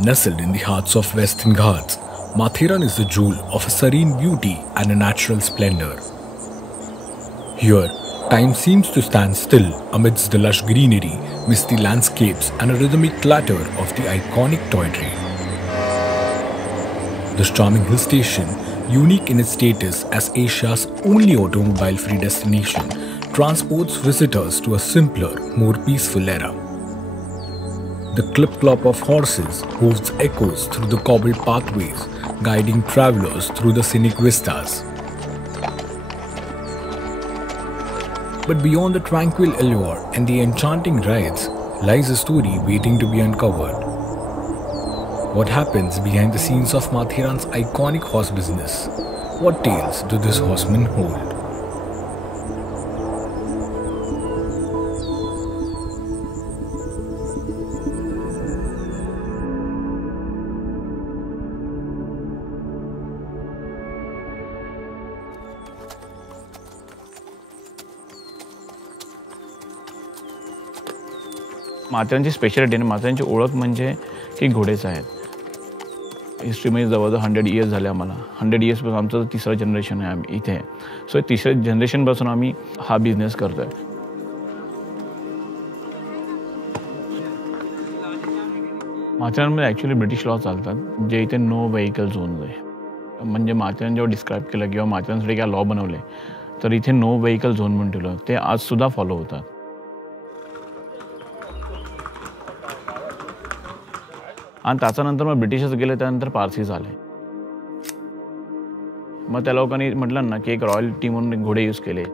Nestled in the hearts of Western Ghats, Mathiran is the jewel of a serene beauty and a natural splendor. Here, time seems to stand still amidst the lush greenery, misty landscapes, and a rhythmic clatter of the iconic toy train. This charming hill station, unique in its status as Asia's only automobile-free destination, transports visitors to a simpler, more peaceful era. The clip-clop of horses hoofs echoes through the cobbled pathways, guiding travelers through the scenic vistas. But beyond the tranquil allure and the enchanting rides lies a story waiting to be uncovered. What happens behind the scenes of Mathiran's iconic horse business? What tales do these horsemen hold? माथेरानची speciality आणि माथेरानची ओळख म्हणजे की घोडेच आहेत. हिस्ट्रीमध्ये जवळजवळ 100 years झाले आम्हाला. 100 इयर्सपासून आमचं तिसरं जनरेशन आहे आम्ही इथे. सो तिसऱ्या जनरेशनपासून आम्ही हा बिझनेस करतोय. माथेरानमध्ये ॲक्च्युली ब्रिटिश लॉ चालतात जे इथे नो व्हेकल झोन आहे. म्हणजे माथेरान जेव्हा डिस्क्राईब केलं किंवा माथेरानसाठी काय लॉ बनवले तर इथे नो व्हेकल झोन म्हणून ठेवलं. ते आजसुद्धा फॉलो होतात. आणि त्याच्यानंतर मग ब्रिटिशच गेले, त्यानंतर पारसीज आले. मग त्या लोकांनी म्हटलं ना की एक रॉयल्टी म्हणून घोडे यूज केले.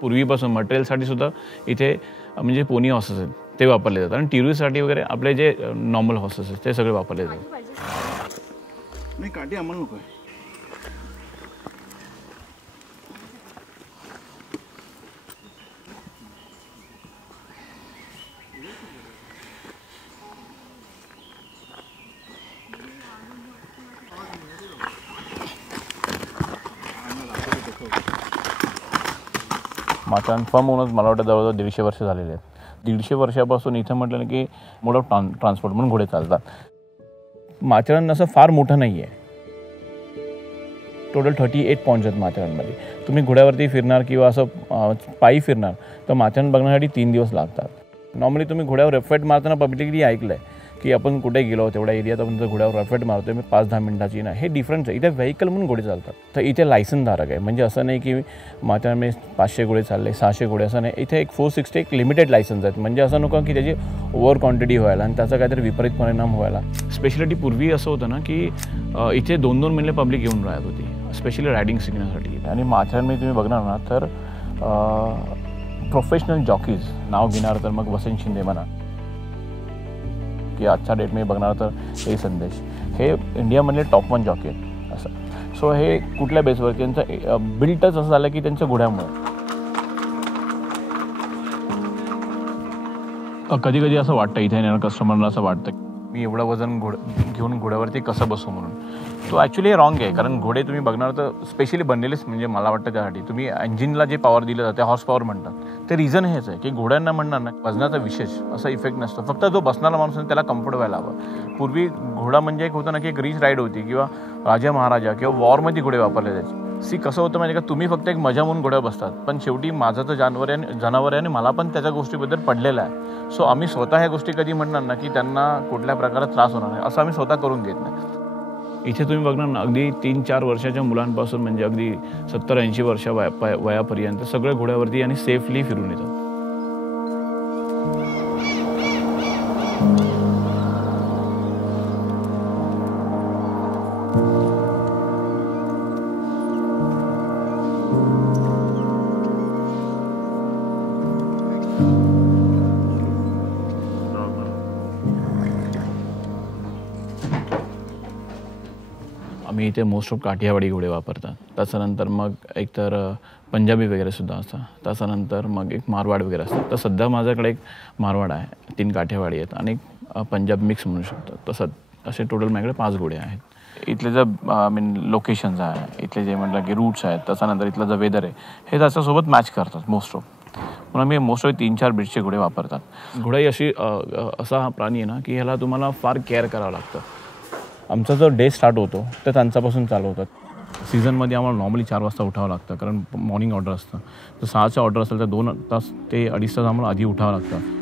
पूर्वीपासून मटेरियलसाठी सुद्धा इथे म्हणजे पोनी हॉर्सेस आहेत ते वापरले जातात. आणि टुरिस्टसाठी वगैरे आपले जे नॉर्मल हॉर्सेस आहेत ते सगळे वापरले जातात. नाही काठी आम्हाला नको आहे. माथेरान फर्म होऊनच मला वाटतं जवळजवळ 150 वर्ष झालेले आहेत. 150 वर्षापासून इथं म्हटलं ना की मोड ऑफ ट्रान्सपोर्ट म्हणून घोडे चालतात. माथेरान असं फार मोठं नाही आहे. टोटल 38 पॉईंट्स आहेत माथेरानमध्ये. तुम्ही घोड्यावरती फिरणार किंवा असं पायी फिरणार तर माथेरान बघण्यासाठी 3 दिवस लागतात. नॉर्मली तुम्ही घोड्यावर रफेट मारताना पब्लिकली ऐकलं आहे की आपण कुठे गेलो तेवढ्या एरियात आपण घोड्यावर रफेट मारतोय मी 5-10 मिनिटाची ना. हे डिफरन्स आहे. इथे व्हेकल म्हणून घोडे चालतात. तर इथे लायसनधारक आहे. म्हणजे असं नाही की माथेरानमध्ये 500 घोडे चालले 600 घोडे असं नाही. इथे एक 460 एक लिमिटेड लायसन्स आहेत. म्हणजे असं नको की त्याची ओव्हर क्वांटिटी व्हायला आणि त्याचा काहीतरी विपरीत परिणाम व्हायला. स्पेशलिटी पूर्वी असं होतं ना की इथे 2-2 महिने पब्लिक येऊन राहत होती स्पेशली रायडिंग शिकण्यासाठी. आणि माथेरानमध्ये तुम्ही बघणार ना तर प्रोफेशनल जॉकीज नाव घेणार तर मग वसंत शिंदे म्हणा की आजच्या डेटमध्ये बघणार तर हे संदेश हे इंडियामधले टॉप 1 जॉकी आहेत असं. सो हे कुठल्या बेसवर त्यांचं बिल्टच असं झालं की त्यांच्या घोड्यामुळे. कधी कधी असं वाटतं इथे येणाऱ्या कस्टमरला असं वाटतं मी एवढं वजन घेऊन घोड्यावरती कसं बसू म्हणून. तो ॲक्च्युली रॉंग आहे. कारण घोडे तुम्ही बघणार तर स्पेशली बनलेलेच म्हणजे मला वाटतं त्यासाठी तुम्ही इंजिनला जे पॉवर दिलं जातं हॉर्स पॉवर म्हणतात. ते रिझन हेच आहे की घोड्यांना म्हणणार ना वजनाचा विशेष असा इफेक्ट नसतो. फक्त जो बसणारा माणूस त्याला कम्फर्ट व्हायला हवं. पूर्वी घोडा म्हणजे एक होतं ना की एक रिच राईड होती किंवा राजा महाराजा किंवा वॉरमध्ये घोडे वापरले जायचे. कसं होतं म्हणजे का तुम्ही फक्त एक मजा म्हणून घोड्यावर बसतात पण शेवटी माझं तर जनावर आहे आणि मला पण त्याच्या गोष्टीबद्दल पडलेलं आहे. सो आम्ही स्वतः ह्या गोष्टी कधी म्हणणार ना की त्यांना कुठल्या प्रकारात त्रास होणार नाही असं आम्ही स्वतः करून घेत नाही. इथे तुम्ही बघणार ना अगदी 3-4 वर्षाच्या मुलांपासून म्हणजे अगदी 70-80 वर्ष वयापर्यंत सगळे घोड्यावरती आणि सेफली फिरून येतात. आम्ही इथे मोस्ट ऑफ काठियावाडी घोडे वापरतात. त्याच्यानंतर मग एकतर पंजाबी वगैरे सुद्धा असतात. त्याच्यानंतर मग एक मारवाड वगैरे असतात. तर सध्या माझ्याकडे एक मारवाड आहे, 3 काठियावाडी आहेत आणि पंजाब मिक्स म्हणू शकतो. तसं असे टोटल माझ्याकडे 5 घोडे आहेत. इथले जे लोकेशन्स आहे, इथले जे म्हटलं की रूट्स आहेत, त्याच्यानंतर इथलं जे वेदर आहे हे त्याच्यासोबत मॅच करतात मोस्ट ऑफ. म्हणून आम्ही मोस्ट ऑफ 3-4 ब्रीडचे घोडे वापरतात. घोडाही असा हा प्राणी आहे ना की ह्याला तुम्हाला फार केअर करावं लागतं. आमचा जो डे स्टार्ट होतो तर त्यांच्यापासून चालू होतात. सीझनमध्ये आम्हाला नॉर्मली 4 वाजता उठावं लागतं, कारण मॉर्निंग ऑर्डर असतं. तर 6चं ऑर्डर असेल तर 2 तास ते 2.5 तास आम्हाला आधी उठावं लागतं.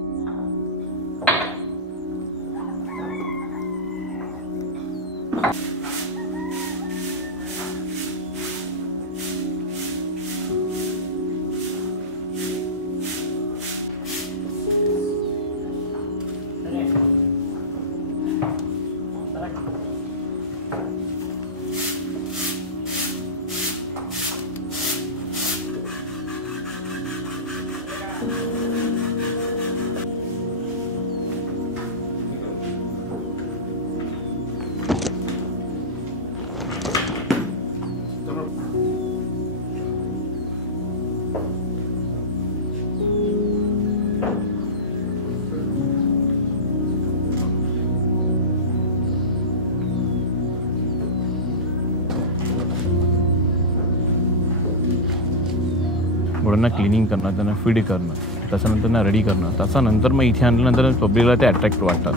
घोड्यांना क्लिनिंग करणं, त्यांना फीड करणं, त्याच्यानंतर त्यांना रेडी करणं, त्याच्यानंतर मग इथे आणल्यानंतर पब्लिकला ते अट्रॅक्ट वाटतात.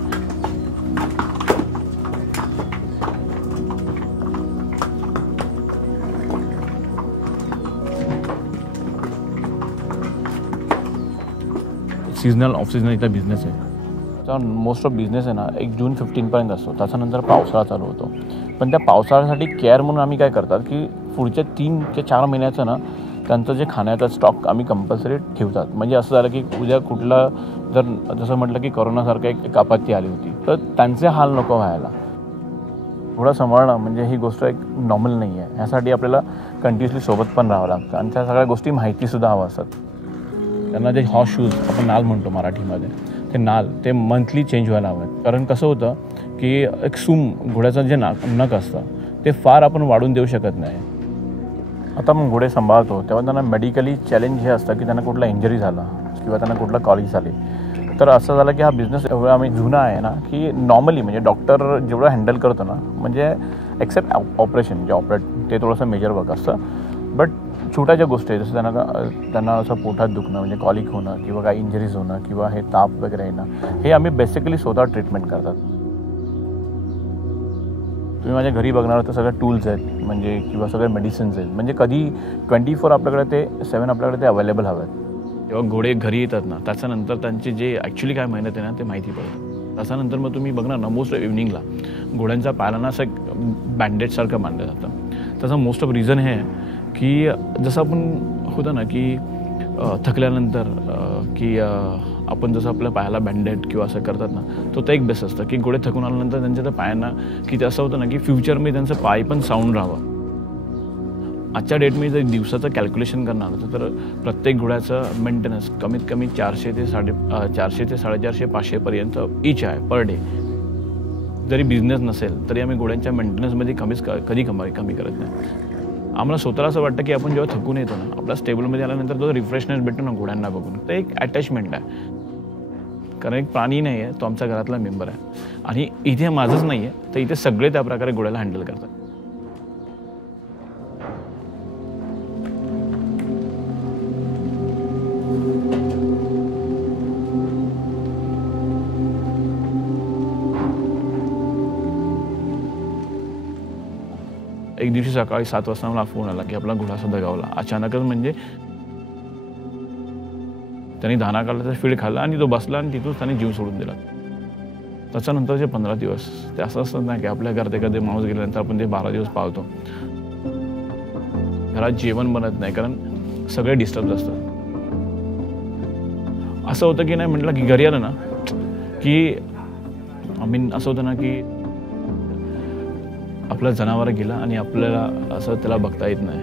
सीजनल ऑफ सीजनल इथला बिझनेस आहे. मोस्ट ऑफ बिझनेस आहे ना 1 जून 15पर्यंत असतो. त्याच्यानंतर पावसाळा चालू होतो. पण त्या पावसाळ्यासाठी केअर म्हणून आम्ही काय करतात की पुढच्या 3 ते 4 महिन्याचं ना त्यांचं जे खाण्याचा स्टॉक आम्ही कंपल्सरी ठेवतात. म्हणजे असं झालं की उद्या कुठला जर जसं म्हटलं की कोरोनासारखं एक आपत्ती आली होती तर त्यांचे हाल नको व्हायला. थोडं सांभाळणं म्हणजे ही गोष्ट एक नॉर्मल नाही आहे. ह्यासाठी आपल्याला कंटिन्युअसली सोबत पण राहावं लागतं आणि त्या सगळ्या गोष्टी माहितीसुद्धा हवं असतात. त्यांना जे हॉर्स शूज आपण नाल म्हणतो मराठीमध्ये, ते नाल ते मंथली चेंज व्हायला हवं. कारण कसं होतं की एक घोड्याचं जे नख असतं ते फार आपण वाढून देऊ शकत नाही. आता मग घोडे सांभाळतो तेव्हा त्यांना मेडिकली चॅलेंज हे असतं की त्यांना कुठला इंजरी झाला किंवा त्यांना कुठला कॉलेज झाली तर असं झालं की हा बिझनेस एवढा आम्ही जुना आहे ना की नॉर्मली म्हणजे डॉक्टर जेवढं हँडल करतो ना म्हणजे एक्सेप्ट ऑपरेशन जे ऑपरेट ते थोडंसं मेजर वर्क असतं. बट छोट्या ज्या गोष्टी आहेत जसं त्यांना असं पोटात दुखणं म्हणजे कॉलिक होणं किंवा काही इंजरीज होणं किंवा हे ताप वगैरे येणं हे आम्ही बेसिकली स्वतः ट्रीटमेंट करतात. तुम्ही माझ्या घरी बघणार तर सगळे टूल्स आहेत म्हणजे किंवा सगळे मेडिसिन्स आहेत. म्हणजे कधी 24 आपल्याकडे ते 7 आपल्याकडे ते अवेलेबल हवे आहेत. जेव्हा घोडे घरी येतात ना त्याच्यानंतर त्यांची जे ॲक्च्युली काय मेहनत आहे ना ते माहिती पडतं. त्याच्यानंतर मग तुम्ही बघणार ना मोस्ट ऑफ इव्हनिंगला घोड्यांच्या पायाला असं एक बँडेजसारखं बांधलं जातं. त्याचं मोस्ट ऑफ रिझन हे आहे की जसं आपण होतं ना की थकल्यानंतर की आपण जसं आपल्या पायाला बँडेड किंवा असं करतात ना तो एक बेस असतं की घोडे थकून आल्यानंतर त्यांच्या त्या पायांना की ते असं होतं ना की फ्युचरमध्ये त्यांचं पाय पण साऊंड राहावं. आजच्या डेटमध्ये जर दिवसाचं कॅल्क्युलेशन करणार तर प्रत्येक घोड्याचं मेंटेनन्स कमीत कमी 400 ते 450 500पर्यंत इच आहे पर डे. जरी बिझनेस नसेल तरी आम्ही घोड्यांच्या मेंटेनन्समध्ये कधी कमी करत नाही. आम्हाला स्वतःला असं वाटतं की आपण जेव्हा थकून येतो ना आपल्या स्टेबलमध्ये आल्यानंतर तो रिफ्रेशनेस भेटतो ना घोड्यांना बघून ते एक अटॅचमेंट आहे. कारण एक प्राणी नाही आहे तो आमच्या घरातला मेंबर आहे आणि इथे माझंच नाही आहे तर इथे सगळे त्या प्रकारे घोड्याला हँडल करतात. एक दिवशी सकाळी 7 वाजता मला फोन आला की आपला घोडा असा दगावला अचानकच. म्हणजे त्यांनी दाना काढला फीड खाल्ला आणि तो बसला आणि तिथून त्याने जीव सोडून दिला. त्याच्यानंतरचे 15 दिवस ते असं असतं ना की आपल्या घरात एखादे माणूस गेल्यानंतर आपण ते 12 दिवस पाळतो. घरात जेवण बनत नाही कारण सगळे डिस्टर्ब असतात. असं होतं की नाही म्हटलं की घरी आलं ना की असं होतं ना की आपलं जनावर गेला आणि आपल्याला असं त्याला बघता येत नाही.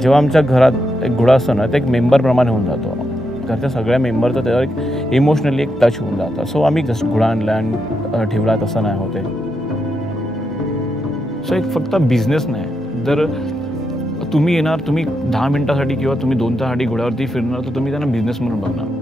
जेव्हा आमच्या घरात एक घोडा असतो ना ते एक मेंबरप्रमाणे होऊन जातो. घरच्या सगळ्या मेंबरचा त्यावर एक इमोशनली एक टच होऊन जातं. सो आम्ही जसं घोडा आणला आणि ठेवला तसं नाही होते. सो एक फक्त बिझनेस नाही. जर तुम्ही येणार तुम्ही 10 मिनिटासाठी किंवा तुम्ही 2 तासासाठी घोड्यावरती फिरणार तर तुम्ही त्यांना बिझनेस म्हणून बघणार.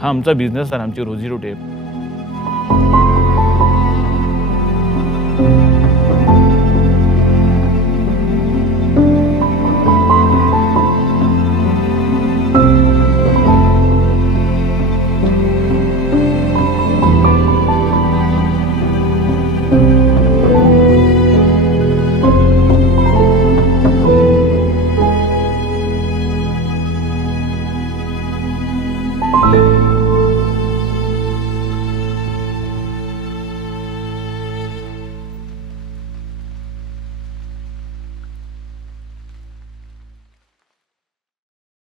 हा आमचा बिझनेस आहे, आमची रोजीरोटी आहे.